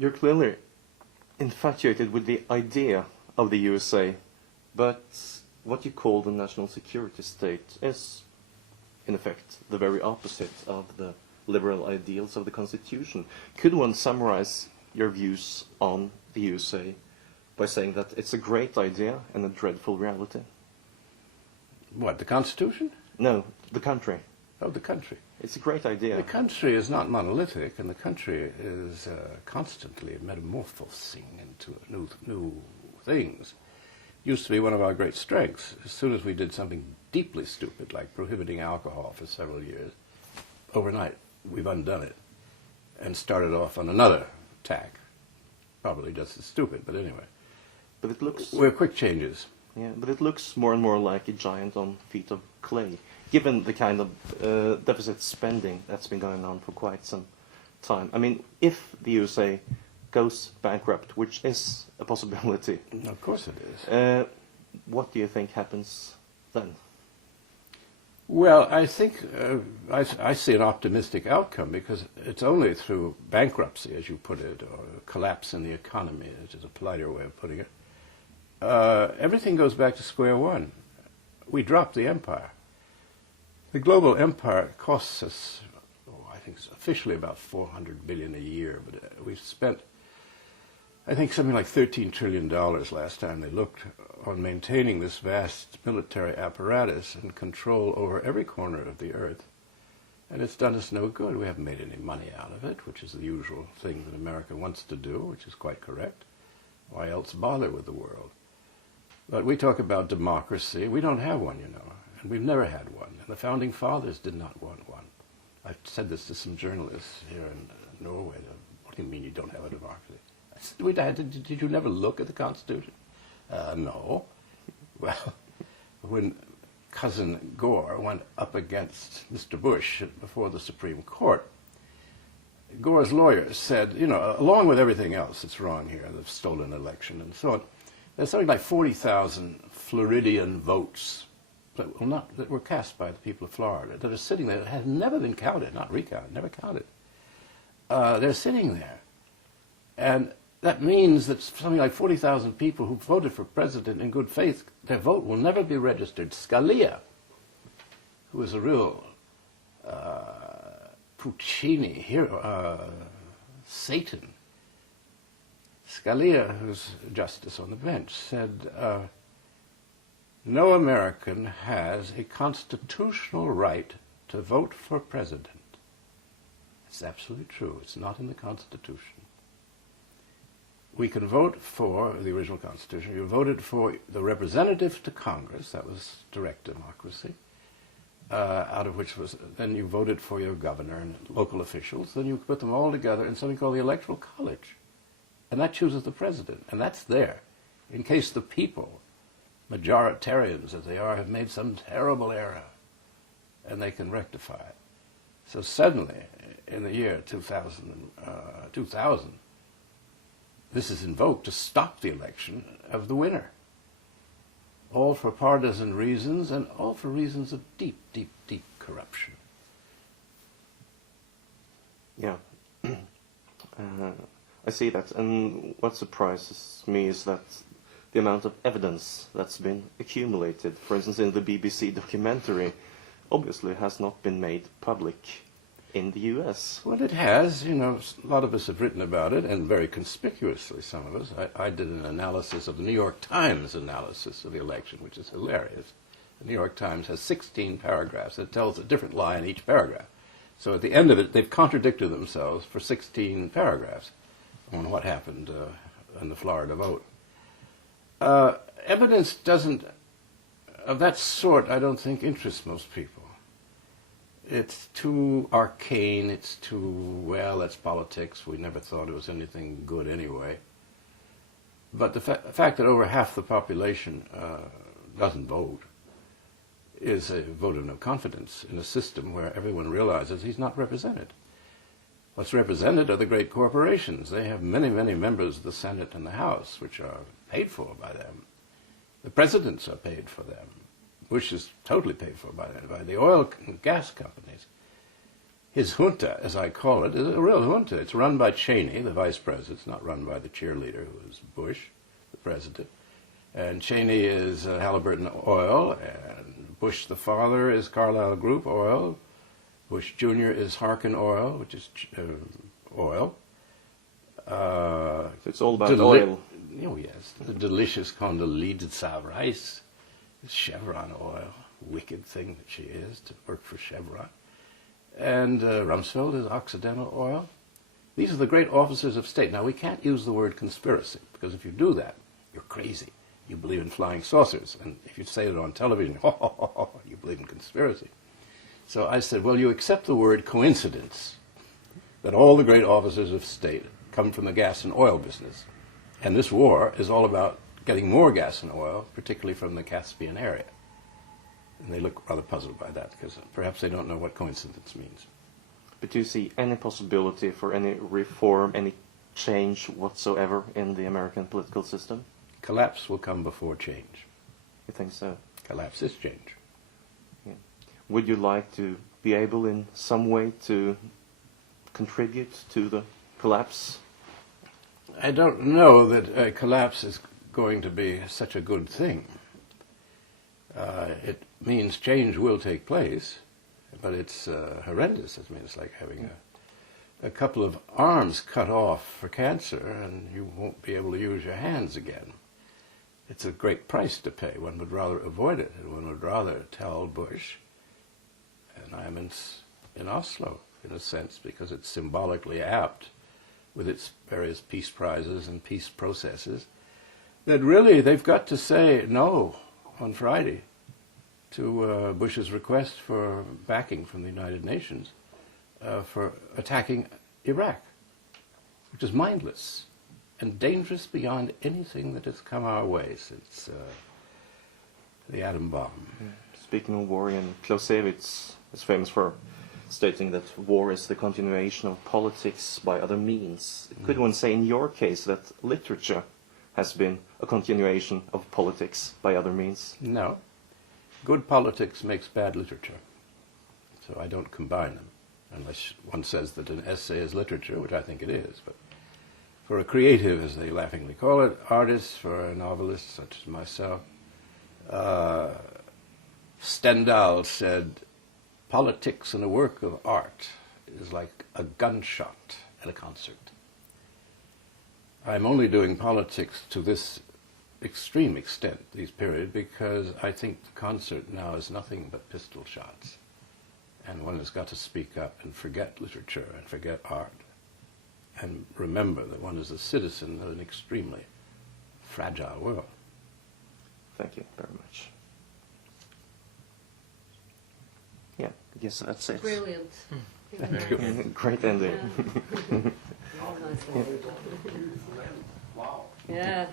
you're clearly infatuated with the idea of the USA, but what you call the national security state is, in effect, the very opposite of the liberal ideals of the Constitution. Could one summarize your views on the USA by saying that it's a great idea and a dreadful reality? What, the Constitution? No, the country. Oh, the country. It's a great idea. The country is not monolithic, and the country is constantly metamorphosing into new things. Used to be one of our great strengths. As soon as we did something deeply stupid, like prohibiting alcohol for several years, overnight we've undone it and started off on another tack. Probably just as stupid, but anyway. But it looks... We're quick changes. Yeah, but it looks more and more like a giant on feet of clay, given the kind of deficit spending that's been going on for quite some time. I mean, if the USA goes bankrupt, which is a possibility... Of course it is. What do you think happens then? Well, I think I see an optimistic outcome, because it's only through bankruptcy, as you put it, or collapse in the economy, which is a politer way of putting it, everything goes back to square one. We drop the empire. The global empire costs us, I think it's officially about $400 billion a year, but we've spent, I think, something like $13 trillion last time they looked on maintaining this vast military apparatus and control over every corner of the earth. And it's done us no good. We haven't made any money out of it, which is the usual thing that America wants to do, which is quite correct. Why else bother with the world? But we talk about democracy. We don't have one, you know, and we've never had one. And the Founding Fathers did not want one. I've said this to some journalists here in Norway. What do you mean you don't have a democracy? I said, did you never look at the Constitution? No. Well, when cousin Gore went up against Mr. Bush before the Supreme Court, Gore's lawyers said, you know, along with everything else that's wrong here, the stolen election and so on, there's something like 40,000 Floridian votes that were cast by the people of Florida that are sitting there that have never been counted, not recounted, never counted. They're sitting there. And that means that something like 40,000 people who voted for president in good faith, their vote will never be registered. Scalia, who is a real Puccini hero, Satan. Scalia, who's justice on the bench, said, no American has a constitutional right to vote for president. It's absolutely true. It's not in the Constitution. We can vote for the original Constitution. You voted for the representative to Congress. That was direct democracy. Out of which was, then you voted for your governor and local officials. Then you put them all together in something called the Electoral College. And that chooses the president. And that's there in case the people, majoritarians as they are, have made some terrible error. And they can rectify it. So suddenly, in the year 2000, this is invoked to stop the election of the winner. All for partisan reasons and all for reasons of deep, deep, deep corruption. Yeah. I see that. And what surprises me is that the amount of evidence that's been accumulated, for instance, in the BBC documentary, obviously has not been made public in the U.S. Well, it has. You know, a lot of us have written about it, and very conspicuously, some of us. I did an analysis of the New York Times analysis of the election, which is hilarious. The New York Times has 16 paragraphs. It tells a different lie in each paragraph. So at the end of it, they've contradicted themselves for 16 paragraphs on what happened in the Florida vote. Evidence doesn't, of that sort, I don't think interests most people. It's too arcane, it's too, well, that's politics, we never thought it was anything good anyway. But the fact that over half the population doesn't vote is a vote of no confidence in a system where everyone realizes he's not represented. What's represented are the great corporations. They have many, many members of the Senate and the House, which are paid for by them. The presidents are paid for them. Bush is totally paid for by the oil and gas companies. his junta, as I call it, is a real junta. It's run by Cheney, the vice president. It's not run by the cheerleader, who is Bush, the president. And Cheney is Halliburton Oil, and Bush the father is Carlyle Group Oil. Bush Jr. is Harkin Oil, which is oil. So it's all about oil. Oh, yes. The delicious Condoleezza Rice is Chevron Oil. Wicked thing that she is to work for Chevron. And Rumsfeld is Occidental Oil. These are the great officers of state. Now, we can't use the word conspiracy, because if you do that, you're crazy. You believe in flying saucers. And if you say it on television, you believe in conspiracy. So I said, well, you accept the word coincidence, that all the great officers of state come from the gas and oil business. And this war is all about getting more gas and oil, particularly from the Caspian area. And they look rather puzzled by that, because perhaps they don't know what coincidence means. But do you see any possibility for any reform, any change whatsoever in the American political system? Collapse will come before change. You think so? Collapse is change. Yeah. Would you like to be able in some way to contribute to the collapse? I don't know that a collapse is going to be such a good thing. It means change will take place, but it's horrendous. I mean, it's like having a couple of arms cut off for cancer, and you won't be able to use your hands again. It's a great price to pay. One would rather avoid it, and one would rather tell Bush, and I'm in Oslo, in a sense, because it's symbolically apt with its various peace prizes and peace processes, that really they've got to say no on Friday to Bush's request for backing from the United Nations for attacking Iraq, which is mindless and dangerous beyond anything that has come our way since the atom bomb. Speaking of war, Clausewitz is famous for stating that war is the continuation of politics by other means. Could one say in your case that literature has been a continuation of politics by other means? No. Good politics makes bad literature. So I don't combine them, unless one says that an essay is literature, which I think it is. But for a creative, as they laughingly call it, artist, for a novelist such as myself, Stendhal said, politics in a work of art is like a gunshot at a concert. I'm only doing politics to this extreme extent, this period, because I think the concert now is nothing but pistol shots. And one has got to speak up and forget literature and forget art and remember that one is a citizen of an extremely fragile world. Thank you very much. Yeah, I guess that's it. Brilliant. Thank you. Great ending. Wow. Yeah.